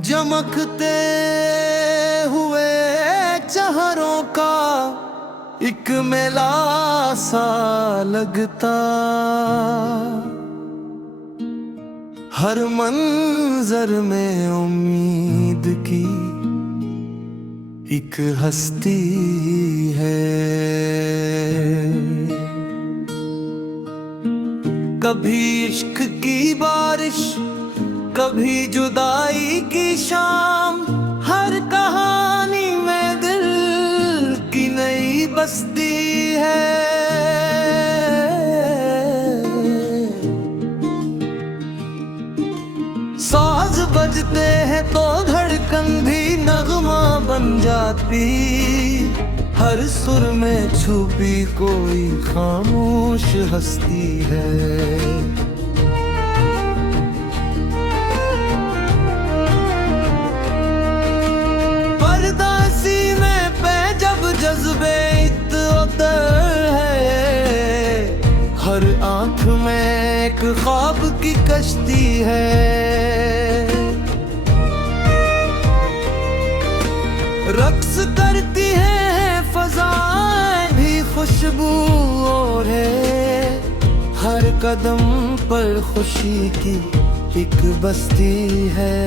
चमकते हुए चेहरों का एक मेला सा लगता, हर मंजर में उम्मीद की एक हस्ती है। कभी इश्क की बारिश, कभी जुदाई की शाम, हर कहानी में दिल की नई बस्ती है। साज बजते हैं तो धड़कन भी नगमा बन जाती, हर सुर में छुपी कोई खामोश हस्ती है। पर्दा सीने पे जब जज्बे इतर है, हर आंख में एक ख्वाब की कश्ती है। रक्स करती है फज़ाएं भी खुशबू है, हर कदम पर खुशी की एक बस्ती है।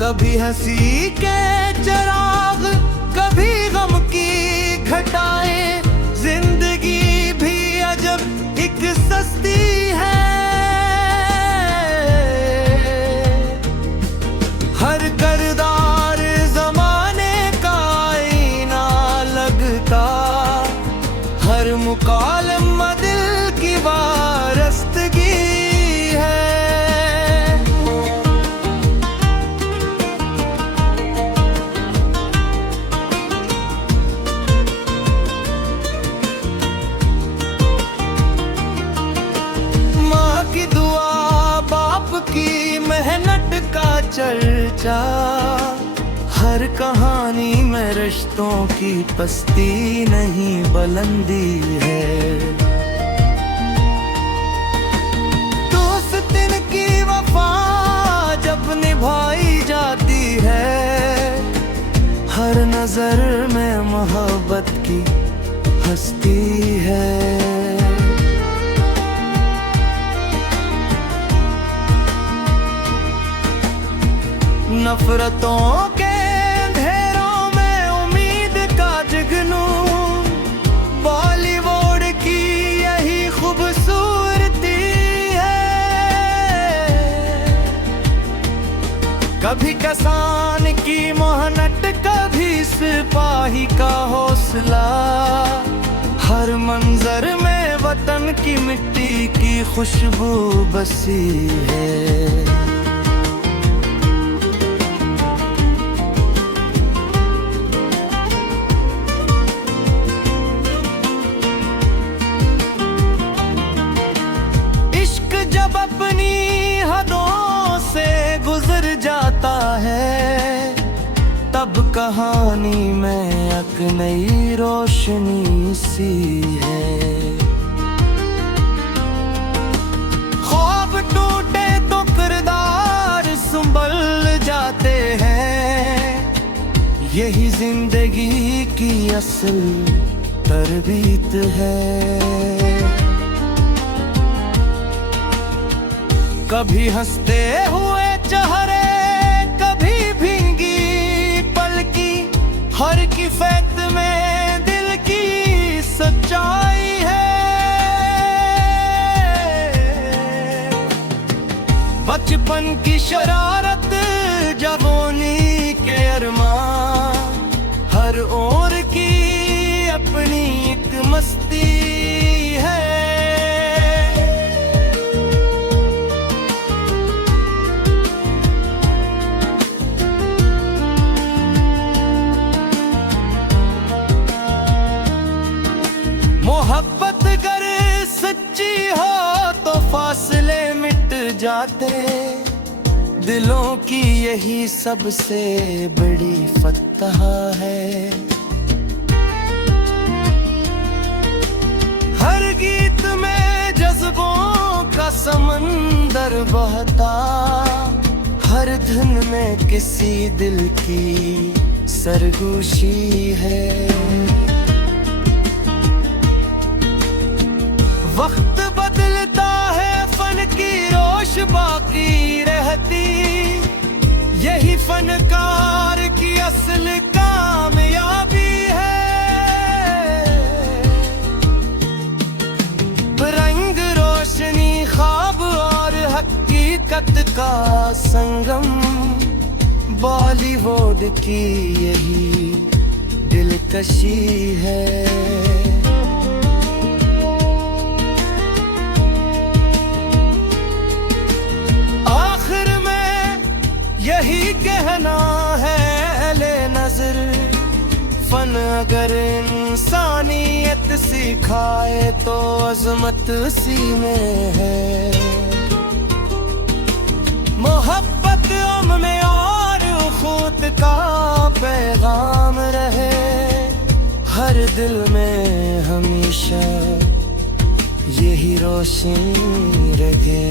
कभी हंसी के चिराग, कभी गम की घटाएं, जिंदगी भी अजब एक सस्ती है। हर किरदार जमाने का आईना लगता, हर मुकालमा दिल की वारस्तगी है। माँ की दुआ, बाप की मेहनत का चर्चा, हर कहानी में रिश्तों की पस्ती नहीं बुलंदी है। दोस्तिन की वफा जब निभाई जाती है, हर नजर में मोहब्बत की हस्ती है। नफरतों के अंधेरों में उम्मीद का जुगनू, बॉलीवुड की यही खूबसूरती है। कभी किसान की मेहनत, कभी सिपाही का हौसला, हर मंजर में वतन की मिट्टी की खुशबू बसी है। जब अपनी हदों से गुजर जाता है, तब कहानी में एक नई रोशनी सी है। ख्वाब टूटे तो किरदार संभल जाते हैं, यही जिंदगी की असल तरबीत है। कभी हंसते हुए चेहरे, कभी भींगी पलकी, हर की फैत में दिल की सच्चाई है। बचपन की शरारत, जवानी के अरमान, हर ओर की अपनी एक मस्ती है। मोहब्बत अगर सच्ची हो तो फासले मिट जाते, दिलों की यही सबसे बड़ी फतह है। हर गीत में जज्बों का समंदर समंदर बहता, हर धुन में किसी दिल की सरगोशी है। वक्त बदलता है, फन की रोश बाकी रहती, यही फनकार की असल कामयाबी है। रंग रोशनी ख्वाब और हकीकत का संगम, बॉलीवुड की यही दिलकशी है। आखिर में यही कहना है ले नजर, फन अगर इंसानियत सिखाए तो अजमत सी में है। मोहब्बत में और खुद का पैगाम रहे, हर दिल में हमेशा यही रोशन रहे।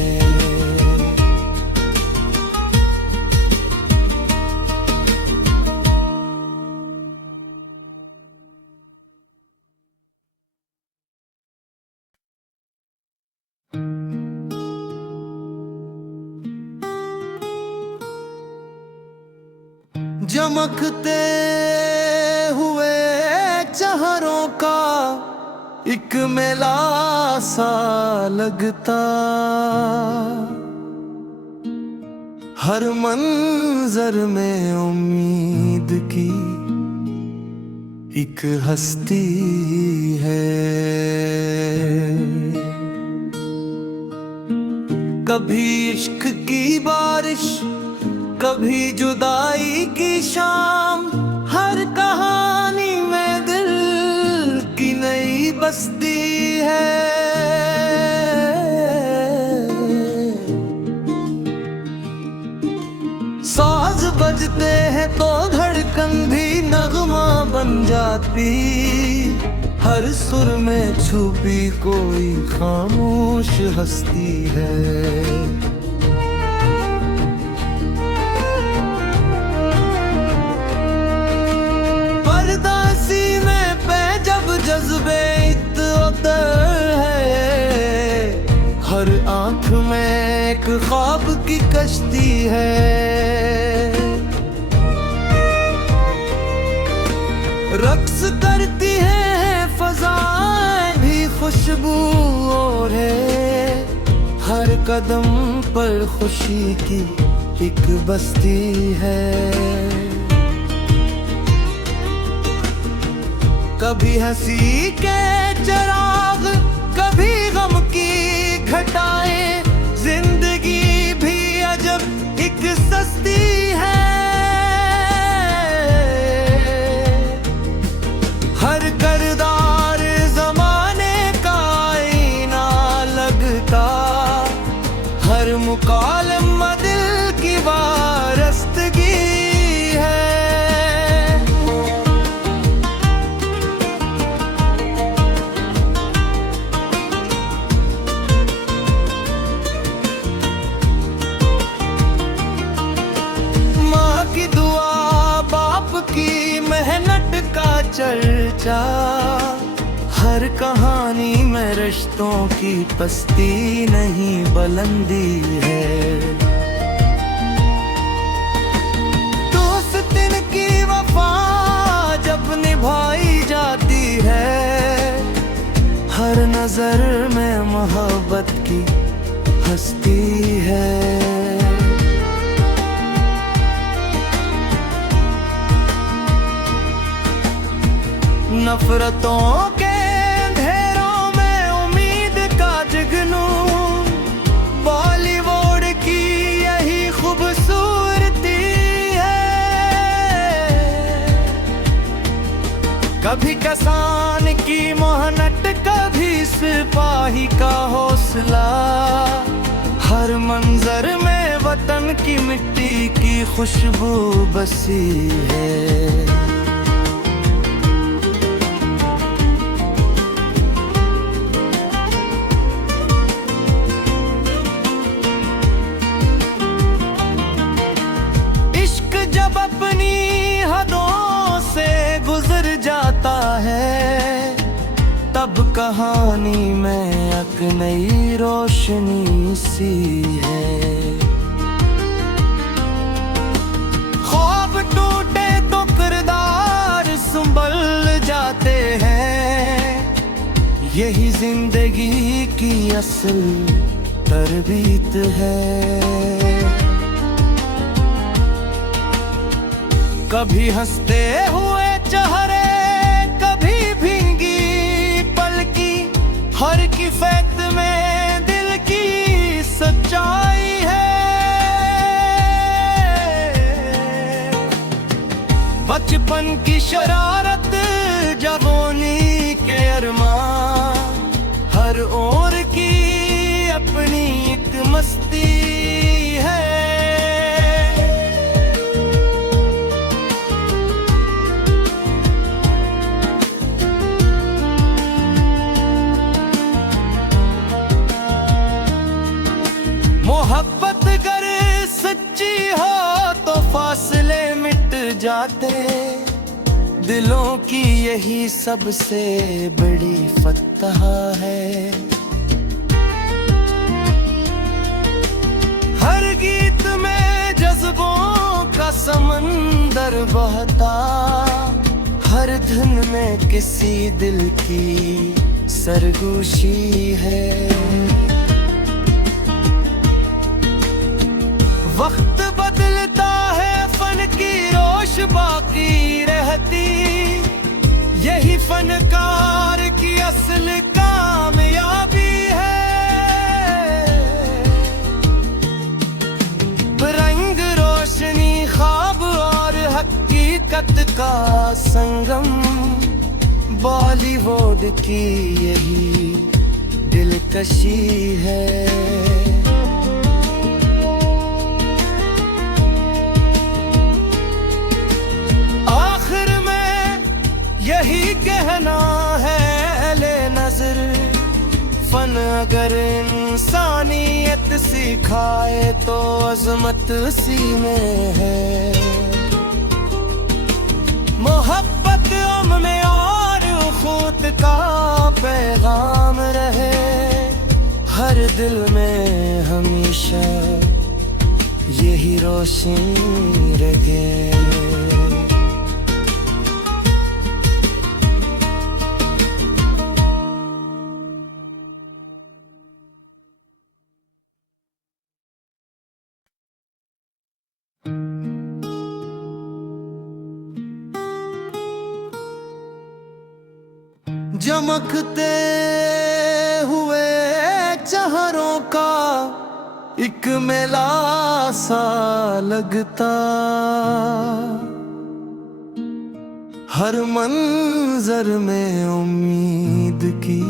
चमकते हुए चेहरों का एक मेला सा लगता, हर मंजर में उम्मीद की एक हस्ती है। कभी इश्क की बारिश, कभी जुदाई की शाम, हर कहानी में दिल की नई बस्ती है। साज बजते हैं तो धड़कन भी नगमा बन जाती, हर सुर में छुपी कोई खामोश हस्ती है। जज्बे इत्तर है, हर आंख में एक ख्वाब की कश्ती है। रक्स करती है फज़ाएं भी खुशबू और है, हर कदम पर खुशी की एक बस्ती है। कभी हंसी के चिराग, कभी गम की घटाएं, जिंदगी भी अजब एक सस्ती है। हर करदार जमाने का आईना लगता, हर मुकालमा दिल की वारस्तगी है। की मेहनत का चर्चा, हर कहानी में रिश्तों की पस्ती नहीं बुलंदी है। दोस्तिन की वफा जब निभाई जाती है, हर नजर में मोहब्बत की हस्ती है। नफरतों के अंधेरों में उम्मीद का जुगनू, बॉलीवुड की यही खूबसूरती है। कभी किसान की मेहनत, कभी सिपाही का हौसला, हर मंजर में वतन की मिट्टी की खुशबू बसी है। कहानी में एक नई रोशनी सी है। ख्वाब टूटे तो किरदार संभल जाते हैं, यही जिंदगी की असल तरबीत है। कभी हंसते हुए चेहरे, कभी भींगी पलकी, हर की फैत में दिल की सच्चाई है। बचपन की शरारत, जवानी के अरमान, हर ओर की अपनी एक मस्ती है। मोहब्बत अगर सच्ची हो तो फासले मिट जाते, दिलों की यही सबसे बड़ी फतह है। हर गीत में जज्बों का समंदर बहता, हर धुन में किसी दिल की सरगोशी है। वक्त बदलता है, फन की रोश बाकी रहती, यही फनकार की असल कामयाबी है। रंग रोशनी, ख्वाब और हकीकत का संगम, बॉलीवुड की यही दिलकशी है। यही कहना है ले नजर, फन अगर इंसानियत सिखाए तो अजमत सी में है। मोहब्बत में और खुद का पैगाम रहे, हर दिल में हमेशा यही रोशन रहे। चमकते हुए चेहरों का एक मेला सा लगता, हर मंजर में उम्मीद की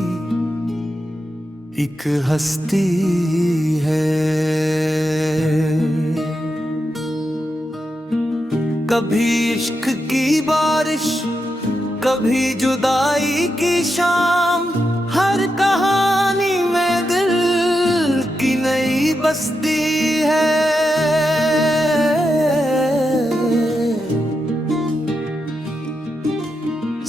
एक हस्ती है। कभी इश्क की बारिश, कभी जुदाई की शाम, हर कहानी में दिल की नई बस्ती है।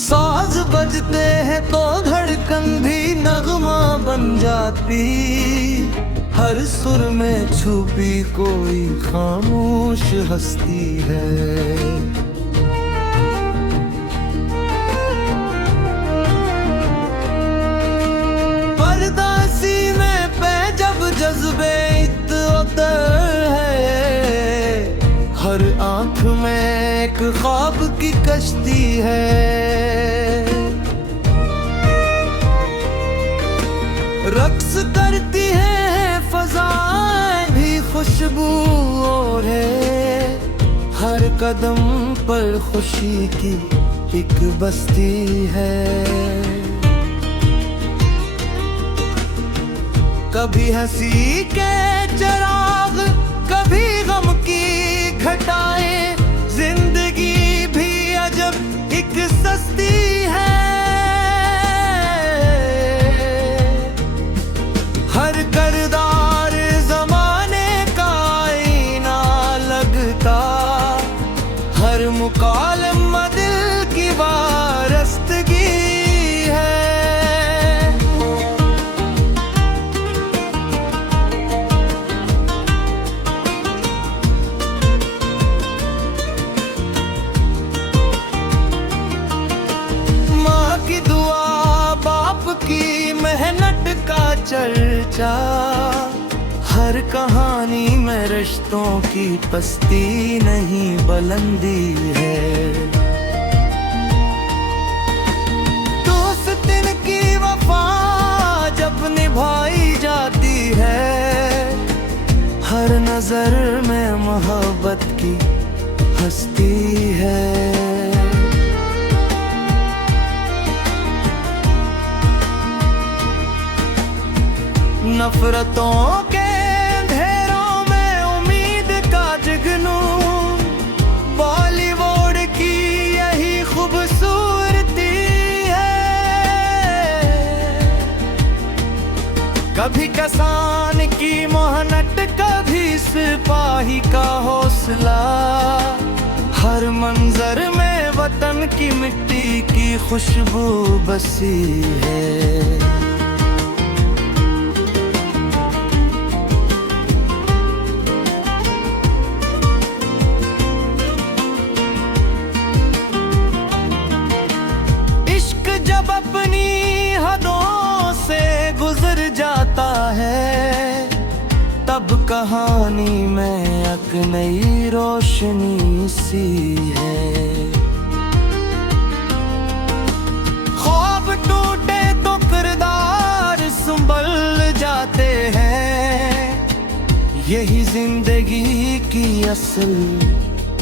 साज बजते हैं तो धड़कन भी नगमा बन जाती, हर सुर में छुपी कोई खामोश हस्ती है। जज्बे इतर है, हर आंख में एक ख्वाब की कश्ती है। रक्स करती है फज़ाएं भी खुशबू और है, हर कदम पर खुशी की एक बस्ती है। कभी हंसी के चिराग, कभी गम की घटाएं, जिंदगी भी अजब एक सस्ती है। हर करदार जमाने का आईना लगता, हर मुकालमा दिल की वारस्तगी है। की दुआ, बाप की मेहनत का चर्चा, हर कहानी में रिश्तों की पस्ती नहीं बुलंदी है। दोस्तिन की वफा जब निभाई जाती है, हर नजर में मोहब्बत की हस्ती है। नफरतों के अंधेरों में उम्मीद का जुगनू, बॉलीवुड की यही खूबसूरती है। कभी किसान की मेहनत, कभी सिपाही का हौसला, हर मंजर में वतन की मिट्टी की खुशबू बसी है। जाता है तब कहानी में एक नई रोशनी सी है। ख्वाब टूटे तो किरदार संभल जाते हैं, यही जिंदगी की असल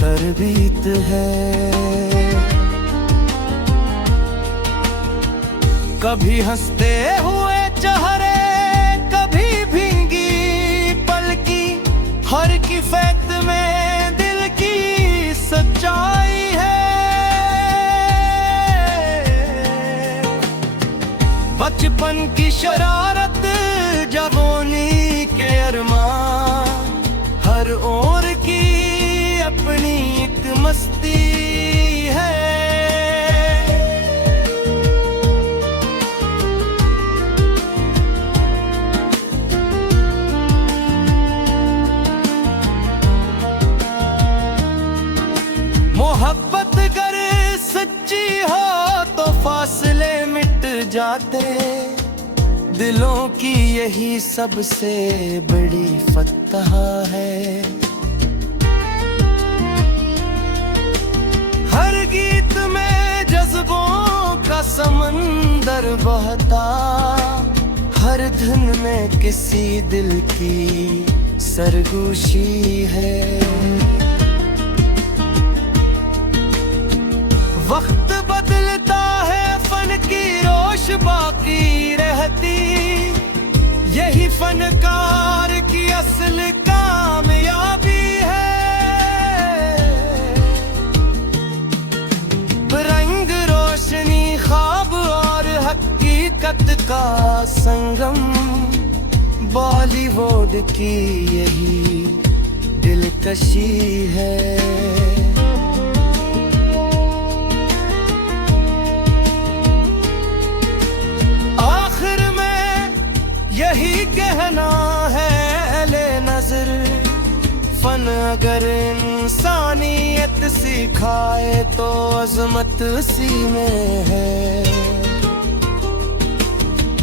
तरबीत है। कभी हंसते हुए चेहरे, कभी भींगी पलकी, हर की फैत में दिल की सच्चाई है। बचपन की शरारत, जवानी के अरमान, हर ओर की अपनी एक मस्ती है। मोहब्बत अगर सच्ची हो तो फासले मिट जाते, दिलों की यही सबसे बड़ी फतह है। हर गीत में जज्बों का समंदर बहता, हर धुन में किसी दिल की सरगोशी है। वक्त बदलता है, फन की रोश बाकी रहती, यही फनकार की असल कामयाबी है। रंग रोशनी, ख्वाब और हकीकत का संगम, बॉलीवुड की यही दिलकशी है। यही कहना है ले नजर, फन अगर इंसानियत सिखाए तो अजमत उसी में है।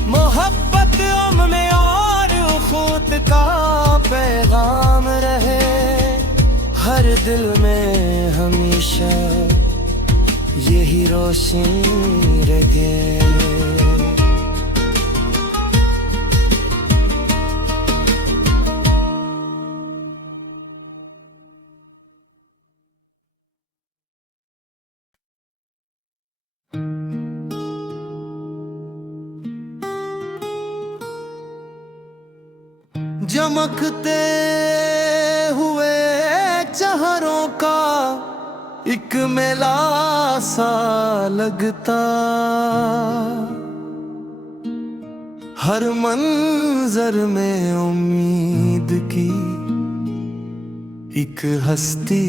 मोहब्बत में और खुद का पैगाम रहे, हर दिल में हमेशा यही रोशनी रहे। चमकते हुए चेहरों का एक मेला सा लगता, हर मंजर में उम्मीद की एक हस्ती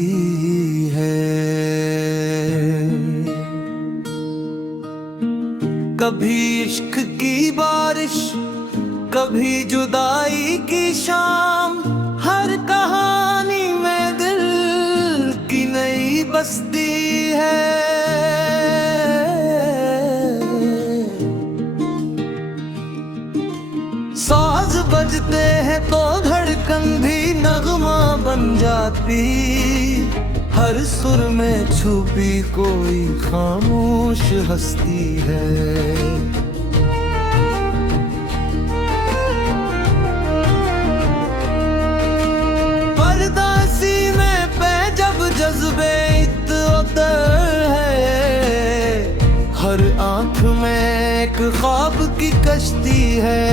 है। कभी इश्क की बारिश, कभी जुदाई की शाम, हर कहानी में दिल की नई बस्ती है। तो धड़कन भी नगमा बन जाती, हर सुर में छुपी कोई खामोश हस्ती है। परदासी में पे जब जज्बे इतर है, हर आंख में एक ख्वाब की कश्ती है।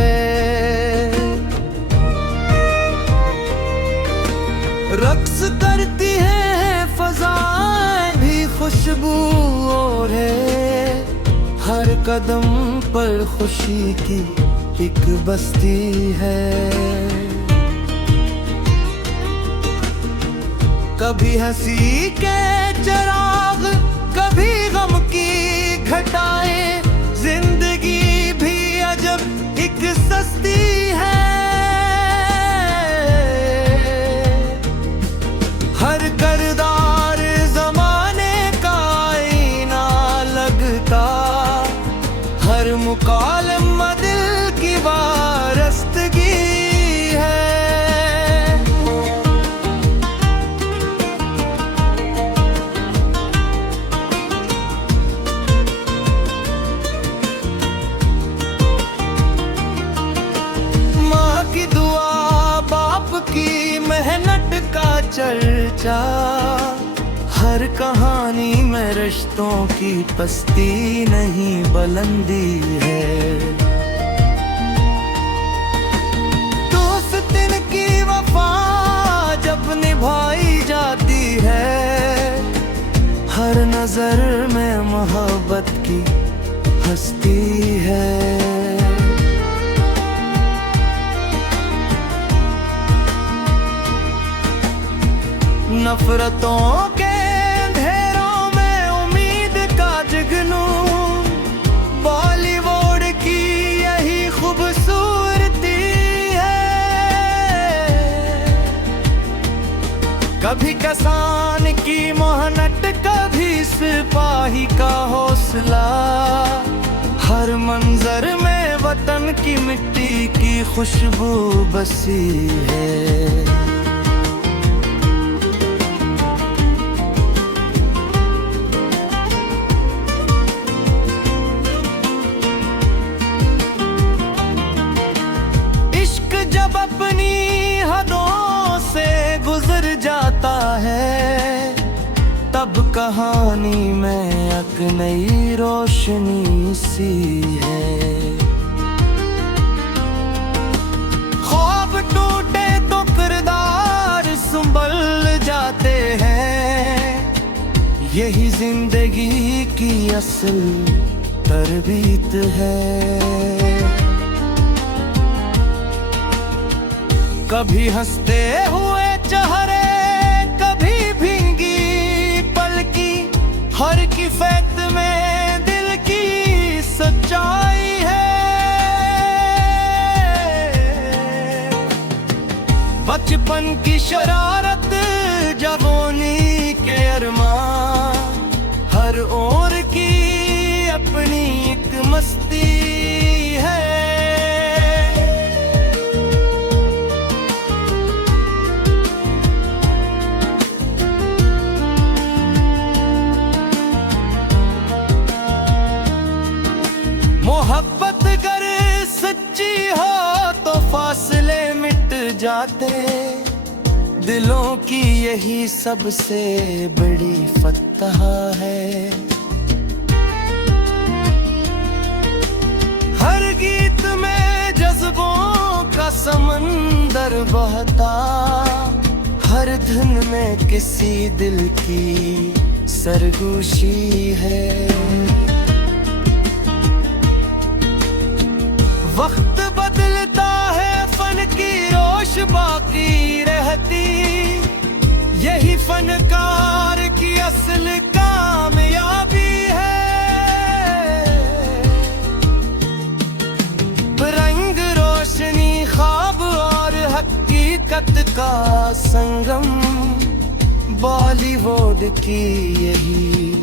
रक्स करती है फज़ाएं भी खुशबू और है, हर कदम पर खुशी की एक बस्ती है। कभी हंसी के चिराग, कभी गम की घटाएं, जिंदगी भी अजब एक सस्ती है। हर करदार जमाने का आईना लगता, हर मुकालमा दिल की वारस्तगी है। की मेहनत का चर्चा, हर कहानी में रिश्तों की पस्ती नहीं बुलंदी है। दोस्त की वफा जब निभाई जाती है, हर नजर में मोहब्बत की हस्ती है। नफरतों के अंधेरों में उम्मीद का जुगनू, बॉलीवुड की यही खूबसूरती है। कभी किसान की मेहनत, कभी सिपाही का हौसला, हर मंजर में वतन की मिट्टी की खुशबू बसी है। जब अपनी हदों से गुजर जाता है, तब कहानी में एक नई रोशनी सी है। ख्वाब टूटे तो किरदार संभल जाते हैं, यही जिंदगी की असल तरबीत है। कभी हंसते हुए चेहरे, कभी भींगी पलकी, हर की फैत में दिल की सच्चाई है। बचपन की शरारत, जवानी के अरमान, हर ओर की अपनी एक मस्ती है। मोहब्बत अगर सच्ची हो तो फासले मिट जाते, दिलों की यही सबसे बड़ी फतह है। हर गीत में जज्बों का समंदर बहता, हर धुन में किसी दिल की सरगोशी है। वक्त बदलता है, फन की रोश बाकी रहती, यही फनकार की असल कामयाबी है। रंग रोशनी, ख्वाब और हकीकत का संगम, बॉलीवुड की यही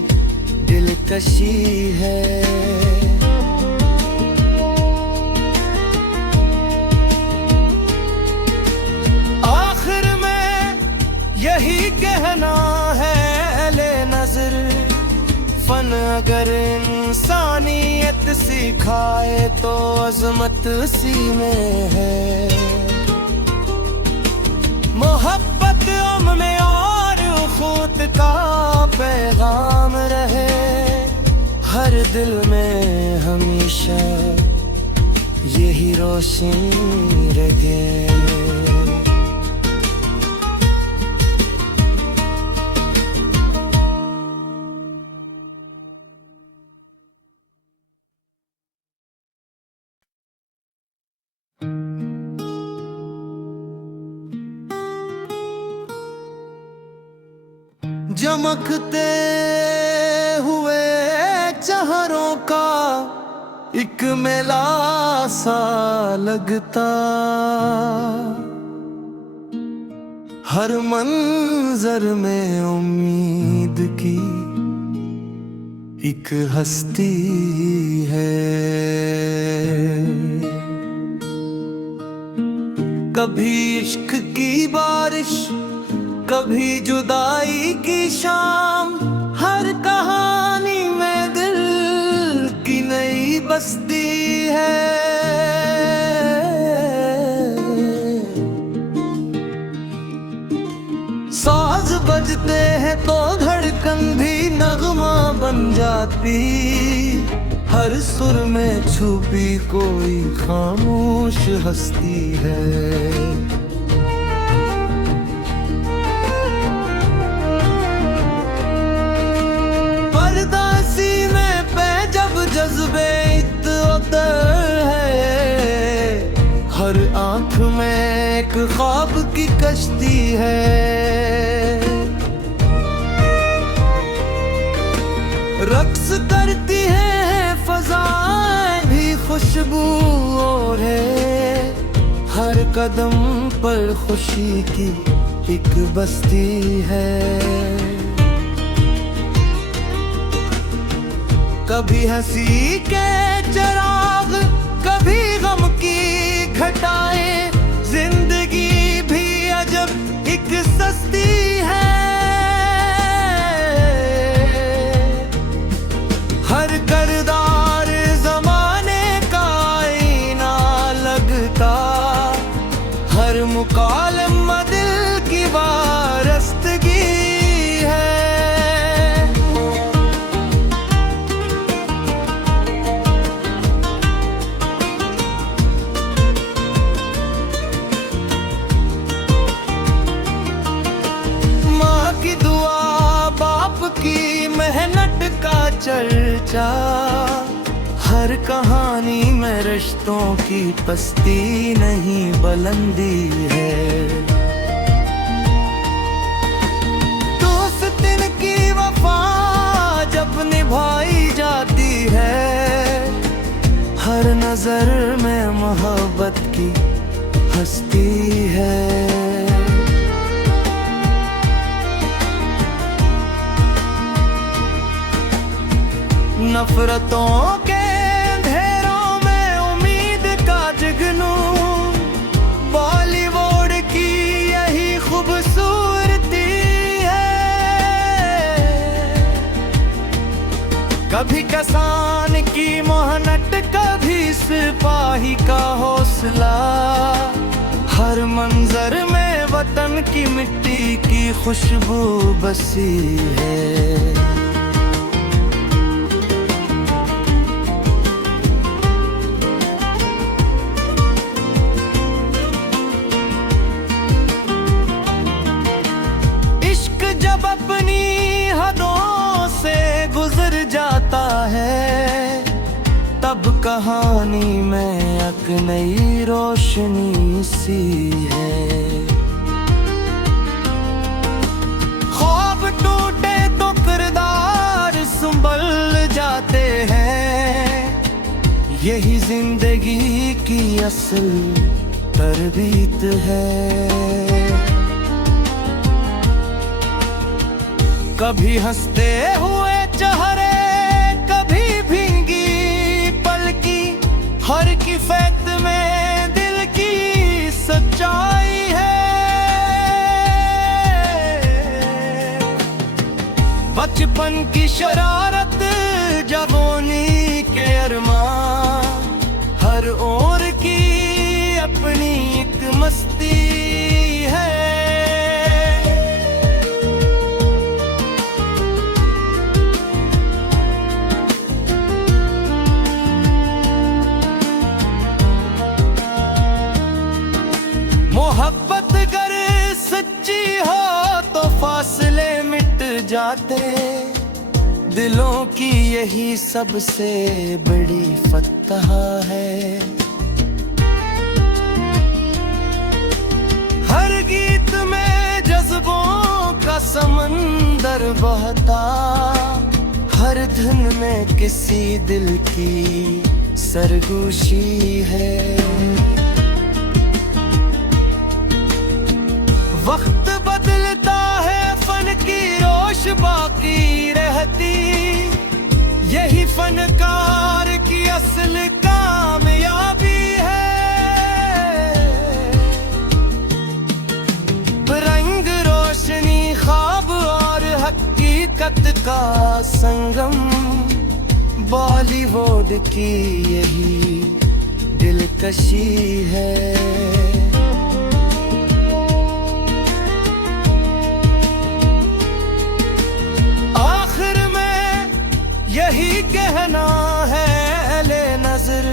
दिलकशी है। सिखाए तो अजमत सी में है। मोहब्बत में और खुद का पैगाम रहे, हर दिल में हमेशा यही रोशनी रहे। चमकते हुए चेहरों का एक मेला सा लगता, हर मंजर में उम्मीद की एक हस्ती है। कभी इश्क की बारिश, कभी जुदाई की शाम, हर कहानी में दिल की नई बस्ती है। साज बजते हैं तो धड़कन भी नगमा बन जाती, हर सुर में छुपी कोई खामोश हस्ती है। जज्बे इत्तर है, हर आंख में एक ख्वाब की कश्ती है। रक्स करती है फज़ाएं भी खुशबू और है, हर कदम पर खुशी की एक बस्ती है। कभी हंसी के चिराग, कभी गम की घटाएं, जिंदगी भी अजब एक सस्ती है। हर किरदार ज़माने का आईना लगता, हर मुकालमा दिल की वारस्तगी है। चर्चा, हर कहानी में रिश्तों की पस्ती नहीं बुलंदी है। दोस्तिन की वफा जब निभाई जाती है, हर नजर में मोहब्बत की हस्ती है। नफरतों के अंधेरों में उम्मीद का जुगनू, बॉलीवुड की यही खूबसूरती है। कभी किसान की मेहनत, कभी सिपाही का हौसला, हर मंजर में वतन की मिट्टी की खुशबू बसी है। तब कहानी में एक नई रोशनी सी है। ख्वाब टूटे तो किरदार संभल जाते हैं, यही जिंदगी की असल तरबीत है। कभी हंसते हुए चेहरे, कभी भींगी पलकी, हर की फैत में दिल की सच्चाई है। बचपन की शरारत, जवानी के अरमान, दिलों की यही सबसे बड़ी फतह है। हर गीत में जज्बों का समंदर बहता, हर धुन में किसी दिल की सरगोशी है। वक्त बदलता है, फन की रोश बाकी रहती, यही फनकार की असल कामयाबी है। रंग रोशनी ख्वाब और हकीकत का संगम, बॉलीवुड की यही दिलकशी है। आखिर में यही कहना है ले नजर,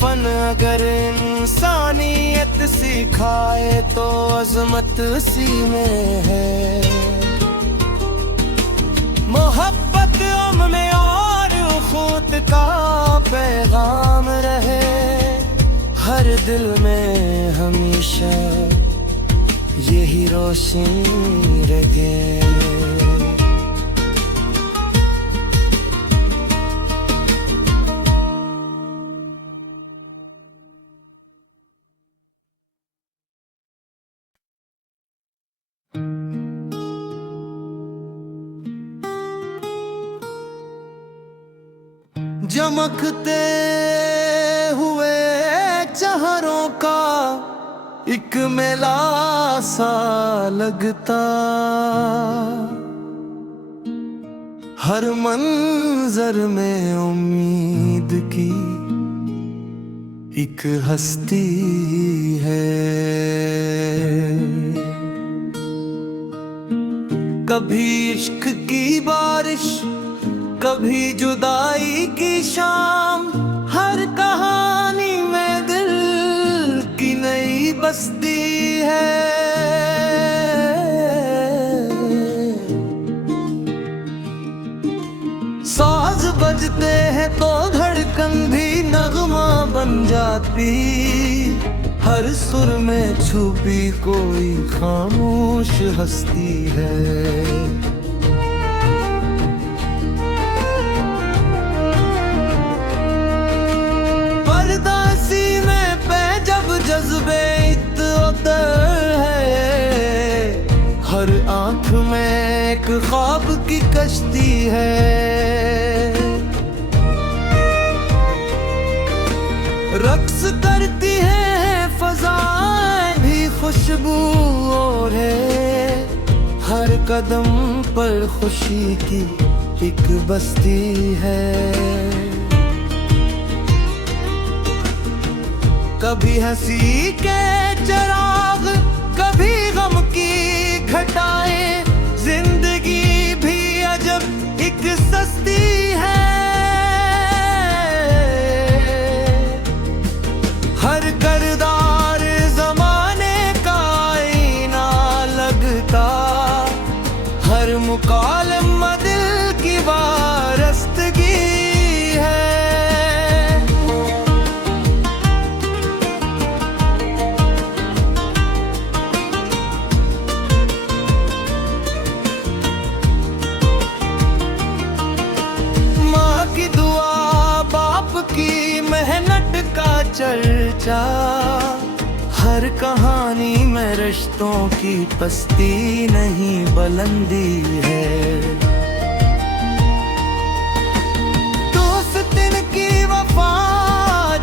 फन अगर इंसानियत सिखाए तो अजमत सी में है। मोहब्बत में और खुद का पैगाम रहे, हर दिल में हमेशा यही रोशनी रहे। चमकते हुए चेहरों का एक मेला सा लगता, हर मंजर में उम्मीद की एक हस्ती है। कभी इश्क की बारिश, कभी जुदाई की शाम, हर कहानी में दिल की नई बस्ती है। साज बजते हैं तो धड़कन भी नगमा बन जाती, हर सुर में छुपी कोई खामोश हस्ती है। जज्बे इत्तर है, हर आंख में एक ख्वाब की कश्ती है। रक्स करती है फज़ाएं भी खुशबू और है, हर कदम पर खुशी की एक बस्ती है। कभी हंसी के चिराग, कभी गम की घटाएं, जिंदगी भी अजब एक सस्ती है। हर किरदार ज़माने का आईना लगता, हर मुकालमा दिल की वारस्तगी है। की मेहनत का चर्चा, हर कहानी में रिश्तों की पस्ती नहीं बुलंदी है। दोस्तिन की वफा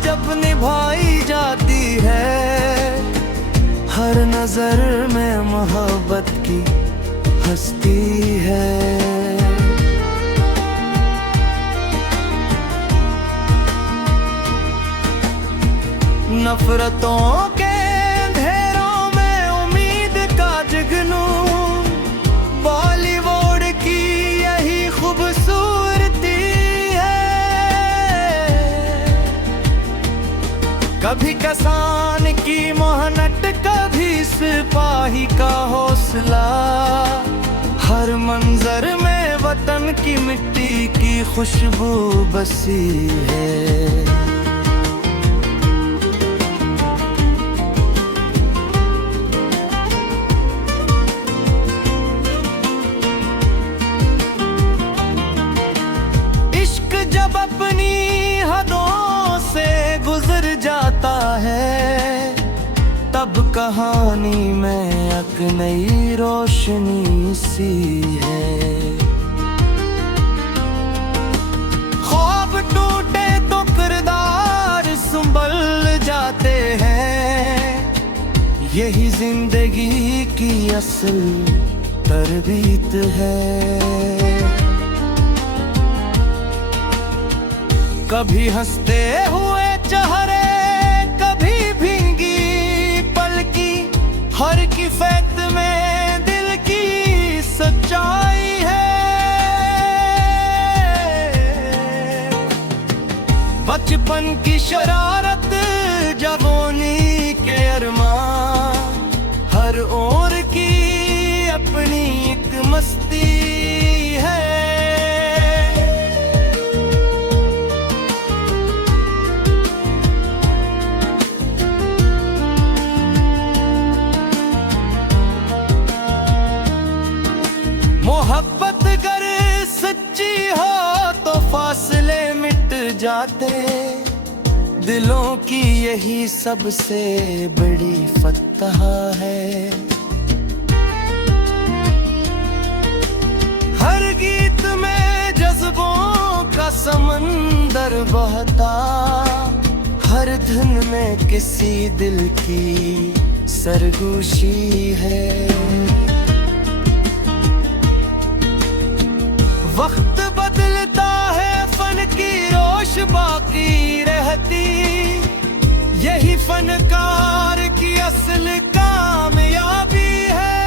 जब निभाई जाती है, हर नजर में मोहब्बत की हस्ती है। नफरतों के अंधेरों में उम्मीद का जुगनू, बॉलीवुड की यही खूबसूरती है। कभी किसान की मेहनत, कभी सिपाही का हौसला, हर मंजर में वतन की मिट्टी की खुशबू बसी है। इश्क जब अपनी हदों से गुजर जाता है, तब कहानी में एक नई रोशनी सी है। ख्वाब टूटे तो किरदार संभल जाते हैं, यही जिंदगी की असल तरबीत है। कभी हंसते हुए चेहरे, कभी भींगी पलकी, हर की फैत में दिल की सच्चाई है। बचपन की शरारत, जवानी के अरमान, हर ओर की अपनी एक मस्ती है। मोहब्बत अगर सच्ची हो तो फासले मिट जाते, दिलों की यही सबसे बड़ी फतह है। हर गीत में जज्बों का समंदर बहता, हर धुन में किसी दिल की सरगोशी है। वक्त बदलता है, फन की रोश बाकी रहती, यही फनकार की असल कामयाबी है।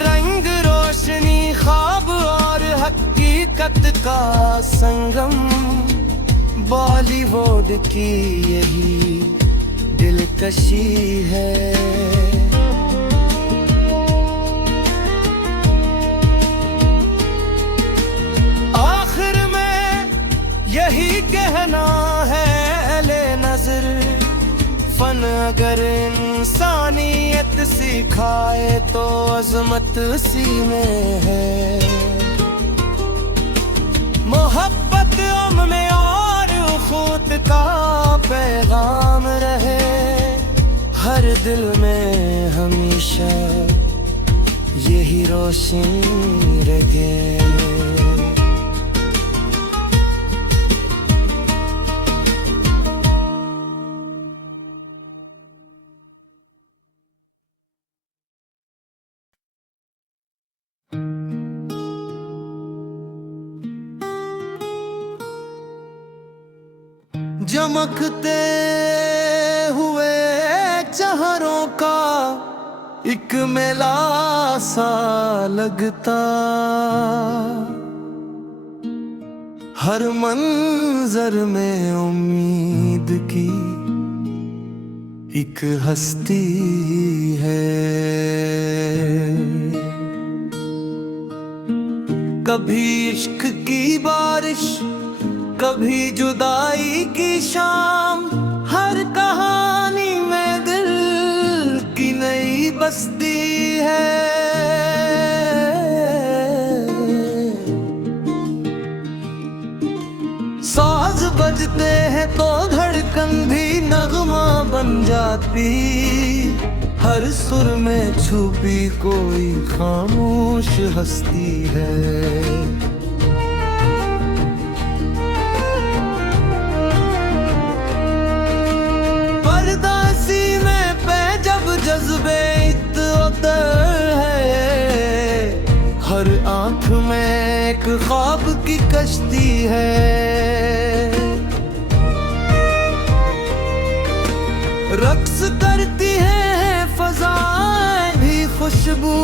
रंग रोशनी, ख्वाब और हकीकत का संगम, बॉलीवुड की यही दिलकशी है। यही कहना है ले नजर, फन अगर इंसानियत सिखाए तो अजमत सी में है। मोहब्बत में और खुद का पैगाम रहे, हर दिल में हमेशा यही रोशन रहे। चमकते हुए चेहरों का एक मेला सा लगता, हर मंजर में उम्मीद की एक हस्ती है। कभी इश्क की बारिश, कभी जुदाई की शाम, हर कहानी में दिल की नई बस्ती है। साज बजते हैं तो धड़कन भी नगमा बन जाती, हर सुर में छुपी कोई खामोश हस्ती है। जज्बे इतर है, हर आंख में एक ख्वाब की कश्ती है। रक्स करती है फज़ाएं भी खुशबू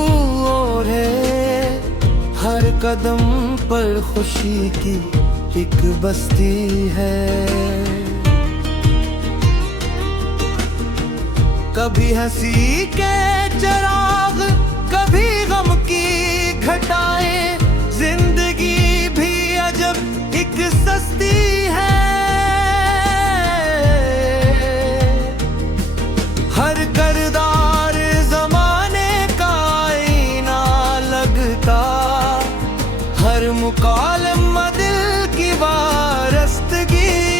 और है, हर कदम पर खुशी की एक बस्ती है। कभी हंसी के चिराग, कभी आलम दिल की वारस्तगी